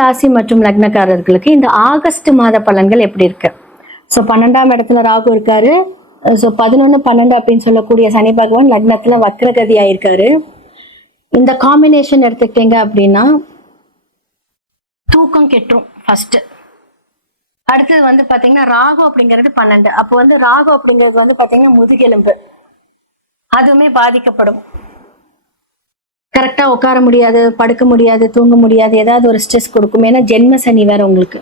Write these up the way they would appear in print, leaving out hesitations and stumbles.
ராசி மற்றும் லக்னக்காரர்களுக்கு இந்த ஆகஸ்ட் மாத பலன்கள் எப்படி இருக்கு? ஸோ 12ஆம் இடத்துல ராகு இருக்காரு. ஸோ 11, 12 அப்படின்னு சொல்லக்கூடிய சனி பகவான் லக்னத்துல வக்ரகதி ஆயிருக்காரு. இந்த காம்பினேஷன் எடுத்துக்கிட்டீங்க அப்படின்னா தூக்கம் கெட்டுரும் ஃபர்ஸ்ட். அடுத்தது வந்து பாத்தீங்கன்னா ராகு அப்படிங்கிறது 12. அப்போ வந்து ராகு அப்படிங்கிறது வந்து பாத்தீங்கன்னா முதுகெலும்பு, அதுவுமே பாதிக்கப்படும். கரெக்டா உட்கார முடியாது, படுக்க முடியாது, தூங்க முடியாது, ஏதாவது ஒரு ஸ்ட்ரெஸ் கொடுக்கும். ஏன்னா ஜென்ம சனி வேற உங்களுக்கு.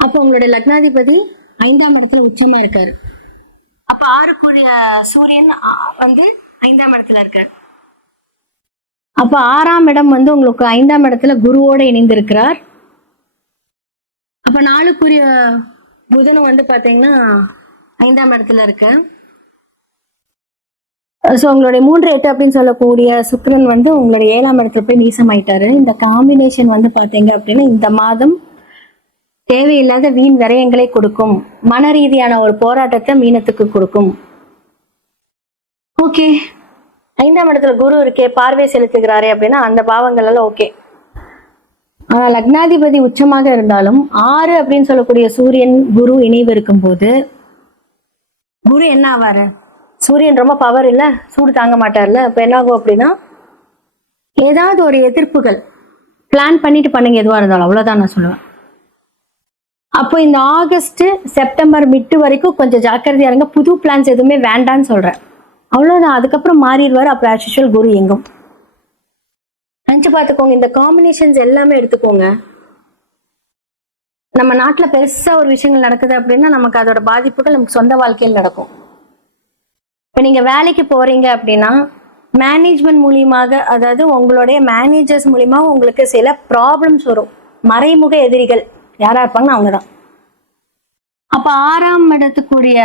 அப்போ உங்களுடைய லக்னாதிபதி 5ஆம் இடத்துல உச்சமா இருக்காரு. அப்ப 6 சூரியன் வந்து 5ஆம் இடத்துல இருக்காரு. அப்ப 6ஆம் இடம் வந்து உங்களுக்கு 5ஆம் இடத்துல குருவோட இணைந்திருக்கிறார். அப்ப 4 புதனும் வந்து பாத்தீங்கன்னா 5ஆம் இடத்துல இருக்கு. ஸோ உங்களுடைய 3, 8 அப்படின்னு சொல்லக்கூடிய சுக்கிரன் வந்து உங்களுடைய 7ஆம் இடத்துல போய் நீசமாயிட்டாரு. இந்த காம்பினேஷன் வந்து பாத்தீங்க அப்படின்னா இந்த மாதம் தேவையில்லாத வீண் விரயங்களை கொடுக்கும். மன ரீதியான ஒரு போராட்டத்தை மீனத்துக்கு கொடுக்கும். ஓகே, 5ஆம் இடத்துல குரு இருக்கே, பார்வை செலுத்துகிறாரே அப்படின்னா அந்த பாவங்கள் எல்லாம் ஓகே. ஆனா லக்னாதிபதி உச்சமாக இருந்தாலும் 6 அப்படின்னு சொல்லக்கூடிய சூரியன் குரு இணைவு இருக்கும் போது குரு என்ன ஆவாரு? சூரியன் ரொம்ப பவர் இல்ல, சூடு தாங்க மாட்டார்ல. இப்ப என்ன ஆகும் அப்படின்னா ஏதாவது ஒரு எதிர்ப்புகள் பிளான் பண்ணிட்டு பண்ணுங்க, எதுவா இருந்தாலும். அவ்வளவுதான் நான் சொல்லுவேன். அப்போ இந்த ஆகஸ்ட் செப்டம்பர் மிட்டு வரைக்கும் கொஞ்சம் ஜாக்கிரதையா இருங்க. புது பிளான்ஸ் எதுவுமே வேண்டான்னு சொல்றேன். அவ்வளவுதான். அதுக்கப்புறம் மாறிடுவாரு. அப்புறம் ஆக்சுவல் குரு எங்கும் நினைச்சு பார்த்துக்கோங்க. இந்த காம்பினேஷன்ஸ் எல்லாமே எடுத்துக்கோங்க. நம்ம நாட்டுல பெருசா ஒரு விஷயங்கள் நடக்குது அப்படின்னா நமக்கு அதோட பாதிப்புகள் நமக்கு சொந்த வாழ்க்கையில் நடக்கும். இப்ப நீங்க வேலைக்கு போறீங்க அப்படின்னா மேனேஜ்மெண்ட் மூலியமாக, அதாவது உங்களுடைய மேனேஜர்ஸ் மூலியமாக உங்களுக்கு சில ப்ராப்ளம்ஸ் வரும். மறைமுக எதிரிகள் யாரா இருப்பாங்கன்னா அவங்கதான். அப்ப 6ஆம் இடத்துக்குரிய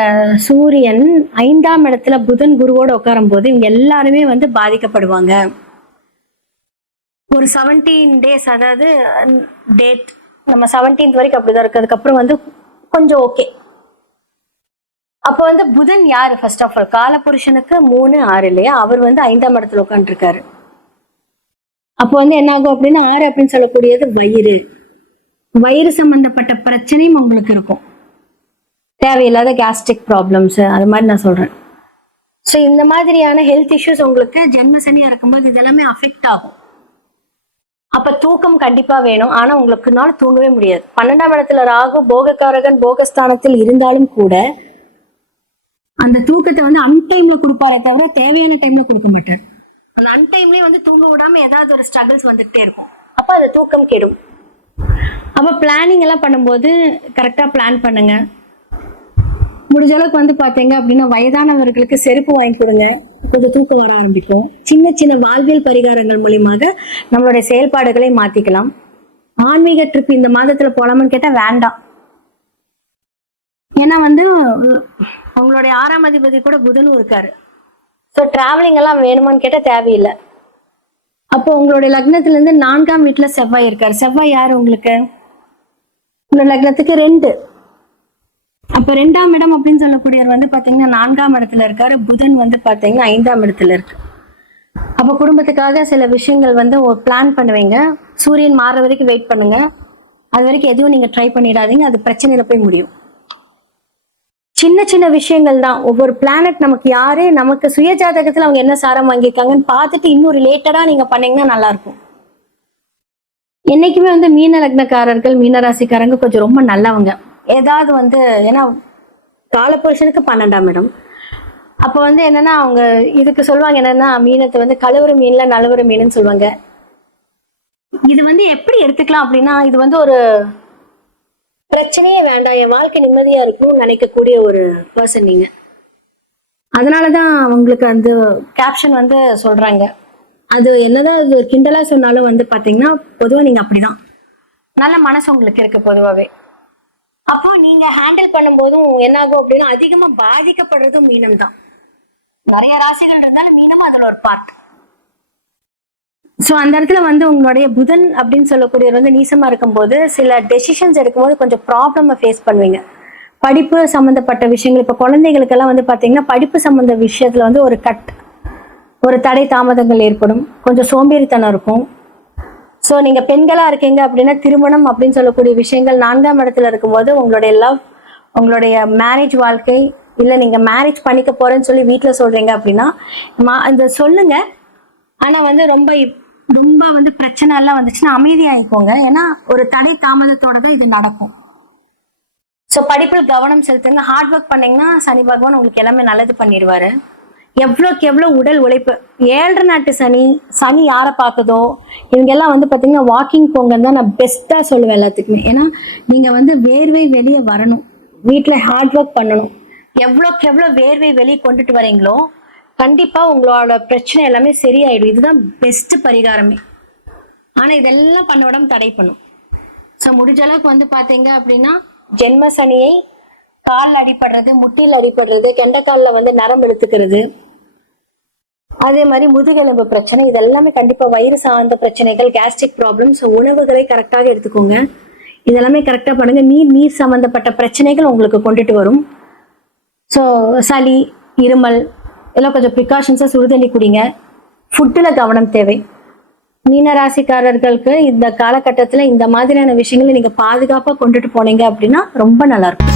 சூரியன் 5ஆம் இடத்துல புதன் குருவோட உட்காரும் போது இவங்க எல்லாருமே வந்து பாதிக்கப்படுவாங்க. ஒரு 17 days, அதாவது டேட் நம்ம 17th வரைக்கும் அப்படிதான் இருக்கு. அதுக்கப்புறம் வந்து கொஞ்சம் ஓகே. அப்ப வந்து புதன் யாரு? ஃபர்ஸ்ட் ஆஃப் ஆல் காலபுருஷனுக்கு 3, 6 இல்லையா? அவர் வந்து 5ஆம் இடத்துல உட்காந்துருக்காரு. அப்போ வந்து என்ன ஆகும் அப்படின்னா 6 அப்படின்னு சொல்லக்கூடியது வயிறு சம்பந்தப்பட்ட பிரச்சனையும் உங்களுக்கு இருக்கும். தேவையில்லாத கேஸ்ட்ரிக் ப்ராப்ளம்ஸ், அது மாதிரி நான் சொல்றேன். ஸோ இந்த மாதிரியான ஹெல்த் இஷ்யூஸ் உங்களுக்கு ஜென்ம சனியா இருக்கும்போது இதெல்லாமே அஃபெக்ட் ஆகும். அப்ப தூக்கம் கண்டிப்பா வேணும். ஆனா உங்களுக்கு தூங்கவே முடியாது. 12ஆம் இடத்துல ராகு போகக்காரகன் போகஸ்தானத்தில் இருந்தாலும் கூட அந்த தூக்கத்தை வந்து அன்டைம்ல கொடுப்பாரே தவிர தேவையான டைம்ல கொடுக்க மாட்டார். அந்த அன்டைம்லயே வந்து தூங்க விடாம ஏதாவது ஒரு ஸ்ட்ரகிள்ஸ் வந்துகிட்டே இருக்கும். அப்ப அது தூக்கம் கெடும். அப்ப பிளானிங் எல்லாம் பண்ணும்போது கரெக்டா பிளான் பண்ணுங்க. முடிஞ்ச அளவுக்கு வந்து பாத்தீங்க அப்படின்னா வயதானவர்களுக்கு செருப்பு வாங்கி கொடுங்க, கொஞ்சம் தூக்கம் வர ஆரம்பிக்கும். சின்ன சின்ன வாழ்வியல் பரிகாரங்கள் மூலியமாக நம்மளுடைய செயல்பாடுகளை மாத்திக்கலாம். ஆன்மீக ட்ரிப் இந்த மாதத்துல போலாமான்னு கேட்டா வேண்டாம். ஏன்னா வந்து உங்களுடைய 6ஆம் அதிபதி கூட புதனும் இருக்காரு. ஸோ டிராவலிங் எல்லாம் வேணுமான்னு கேட்டா தேவையில்லை. அப்போ உங்களுடைய லக்னத்துல இருந்து 4ஆம் வீட்டுல செவ்வாய் இருக்காரு. செவ்வாய் யாரு உங்களுக்கு? உங்களுடைய லக்னத்துக்கு 2. அப்ப 2ஆம் இடம் அப்படின்னு சொல்லக்கூடியவர் வந்து பாத்தீங்கன்னா 4ஆம் இடத்துல இருக்காரு. புதன் வந்து பாத்தீங்கன்னா 5ஆம் இடத்துல இருக்கு. அப்ப குடும்பத்துக்காக சில விஷயங்கள் வந்து பிளான் பண்ணுவீங்க. சூரியன் மாற வரைக்கும் வெயிட் பண்ணுங்க. அது வரைக்கும் எதுவும் நீங்க ட்ரை பண்ணிடாதீங்க, அது பிரச்சனையில போய் முடியும். சின்ன சின்ன விஷயங்கள் தான். ஒவ்வொரு பிளானட் நமக்கு யாரு, நமக்கு சுய ஜாதகத்துல அவங்க என்ன சாரம் வாங்கியிருக்காங்கன்னு பார்த்துட்டு இன்னும் ரிலேட்டடா நீங்க பண்ணீங்கன்னா நல்லா இருக்கும். என்னைக்குமே வந்து மீன லக்னக்காரர்கள், மீனராசிக்காரங்க கொஞ்சம் ரொம்ப நல்லவங்க. ஏதாவது வந்து ஏன்னா காலபுருஷனுக்கு 12ஆம் இடம். அப்ப வந்து என்னன்னா அவங்க இதுக்கு சொல்லுவாங்க என்னன்னா மீனத்தை வந்து கழுவுற மீன்ல நழுவுற மீனுன்னு சொல்லுவாங்க. இது வந்து எப்படி எடுத்துக்கலாம் அப்படின்னா இது வந்து ஒரு பிரச்சனையே வேண்டாம், என் வாழ்க்கை நிம்மதியா இருக்கும்னு நினைக்கக்கூடிய ஒரு பர்சன் நீங்க. அதனாலதான் அவங்களுக்கு அந்த கேப்ஷன் வந்து சொல்றாங்க. அது என்னதான் அது கிண்டலா சொன்னாலும் வந்து பாத்தீங்கன்னா பொதுவா நீங்க அப்படிதான். நல்ல மனசு உங்களுக்கு இருக்கு பொதுவாவே. அப்போ நீங்க ஹேண்டில் பண்ணும் போதும் என்ன ஆகும் அப்படின்னா அதிகமா பாதிக்கப்படுறதும் மீனம் தான். நிறைய ராசிகள் இருந்தாலும் மீனம் அதுல ஒரு பார்ட். ஸோ அந்த இடத்துல வந்து உங்களுடைய புதன் அப்படின்னு சொல்லக்கூடியவர் வந்து நீசமா இருக்கும்போது சில டெசிஷன்ஸ் எடுக்கும்போது கொஞ்சம் ப்ராப்ளமை ஃபேஸ் பண்ணுவீங்க. படிப்பு சம்மந்தப்பட்ட விஷயங்கள், இப்போ குழந்தைகளுக்கெல்லாம் வந்து பார்த்தீங்கன்னா படிப்பு சம்மந்த விஷயத்துல வந்து ஒரு தடை தாமதங்கள் ஏற்படும். கொஞ்சம் சோம்பேறித்தனம் இருக்கும். ஸோ நீங்க பெண்களா இருக்கீங்க அப்படின்னா திருமணம் அப்படின்னு சொல்லக்கூடிய விஷயங்கள் 4ஆம் இடத்துல இருக்கும்போது உங்களுடைய லவ், உங்களுடைய மேரேஜ் வாழ்க்கை, இல்லை நீங்க மேரேஜ் பண்ணிக்க போறேன்னு சொல்லி வீட்டில் சொல்றீங்க அப்படின்னா இந்த சொல்லுங்க. ஆனா வந்து ரொம்ப ரொம்ப வந்து பிரச்சனை எல்லாம் வந்துச்சுன்னா அமைதியாயிக்கோங்க. ஏன்னா ஒரு தடை தாமதத்தோட தான் இது நடக்கும். ஸோ படிப்பில் கவனம் செலுத்துங்க. ஹார்ட் ஒர்க் பண்ணீங்கன்னா சனி பகவான் உங்களுக்கு எல்லாமே நல்லது பண்ணிடுவாரு. எவ்வளோக்கு எவ்வளோ உடல் உழைப்பு. 7.5 நாட்டு சனி, சனி யாரை பார்க்குதோ இவங்கெல்லாம் வந்து பார்த்தீங்கன்னா வாக்கிங் போங்கன்னு தான் நான் பெஸ்ட்டாக சொல்லுவேன் எல்லாத்துக்குமே. ஏன்னா நீங்கள் வந்து வேர்வை வெளியே வரணும், வீட்டில் ஹார்ட் ஒர்க் பண்ணணும். எவ்வளோக்கு எவ்வளோ வேர்வை வெளியே கொண்டுட்டு வரீங்களோ கண்டிப்பாக உங்களோட பிரச்சனை எல்லாமே சரியாயிடும். இதுதான் பெஸ்ட் பரிகாரமே. ஆனால் இதெல்லாம் பண்ண விடாம தடை பண்ணும். ஸோ முடிஞ்ச அளவுக்கு வந்து பார்த்தீங்க அப்படின்னா ஜென்ம சனியை கால் அடிபடுறது, முட்டியில் அடிபடுறது, கெண்டைக்காலில் வந்து நரம்பு இழுத்துக்கிறது, அதே மாதிரி முதுகெலும்பு பிரச்சனை, இதெல்லாமே கண்டிப்பாக வயிறு சார்ந்த பிரச்சனைகள், கேஸ்ட்ரிக் ப்ராப்ளம்ஸ். உணவுகளை கரெக்டாக எடுத்துக்கோங்க. இதெல்லாமே கரெக்டாக பண்ணுங்க. நீர் சம்பந்தப்பட்ட பிரச்சனைகள் உங்களுக்கு கொண்டுட்டு வரும். ஸோ சளி, இருமல் எல்லாம் கொஞ்சம் ப்ரிகாஷன்ஸாக சுடுதண்ணி குடிங்க. ஃபுட்டில் கவனம் தேவை. மீனராசிக்காரர்களுக்கு இந்த காலகட்டத்தில் இந்த மாதிரியான விஷயங்களை நீங்கள் பாதுகாப்பாக கொண்டுட்டு போனீங்க அப்படின்னா ரொம்ப நல்லா இருக்கும்.